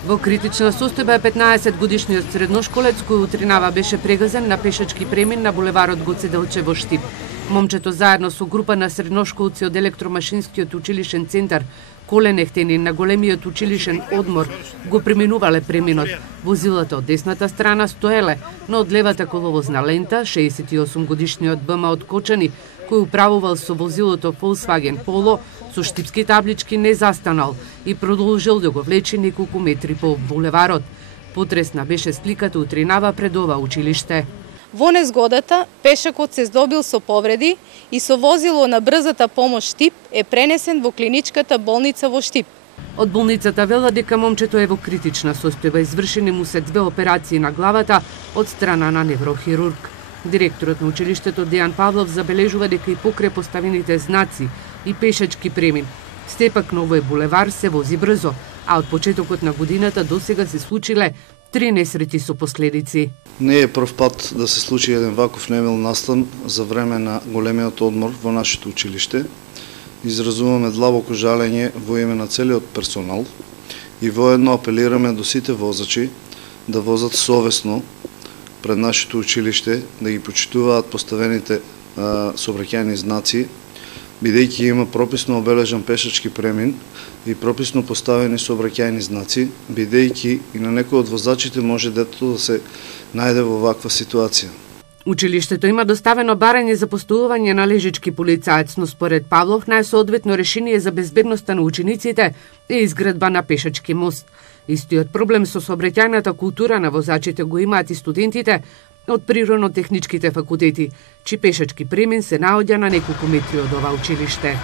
Во критична состојба е 15-годишниот средношколец кој утринава беше прегазен на пешачки премин на булеварот Гоце Делчев во Штип. Момчето заедно со група на средношколци од електромашинскиот училишен центар Коленехтени на големиот училишен одмор го преминувале преминот. Возилата од десната страна стоеле, но од левата коловозна лента 68-годишниот БМ од Кочани, кој управувал со возилото Volkswagen Polo, со штипски таблички не застанал и продолжил да го влече неколку метри по булеварот. Потресна беше сликата утринава пред ова училиште. Во незгодата, пешакот се здобил со повреди и со возило на брзата помош Штип е пренесен во клиничката болница во Штип. Од болницата велат дека момчето е во критична состојба, извршени му се 2 операции на главата од страна на неврохирург. Директорот на училиштето Дејан Павлов забележува дека и покрај поставените знаци и пешачки премин, степак на овој булевар се вози брзо, а од почетокот на годината досега се случиле 3 несреќи со последици. Не е прв пат да се случи еден ваков немил настан за време на големиот одмор во нашето училиште. Изразуваме длабоко жалење во име на целиот персонал и воедно апелираме до сите возачи да возат совесно пред нашето училиште, да ги почитуваат поставените сообраќајни знаци, бидејќи има прописно обележан пешачки премин и прописно поставени сообраќајни знаци, бидејќи и на некој од возачите може детето да се најде во ваква ситуација. Училиштето има доставено барање за постојување на лежички полицаец, но според Павлов најсоодветно решение за безбедноста на учениците е изградба на пешачки мост. Истиот проблем со сообраќајната култура на возачите го имаат и студентите од природно-техничките факултети, чии пешачки премин се наоѓа на неколку метри од ова училиште.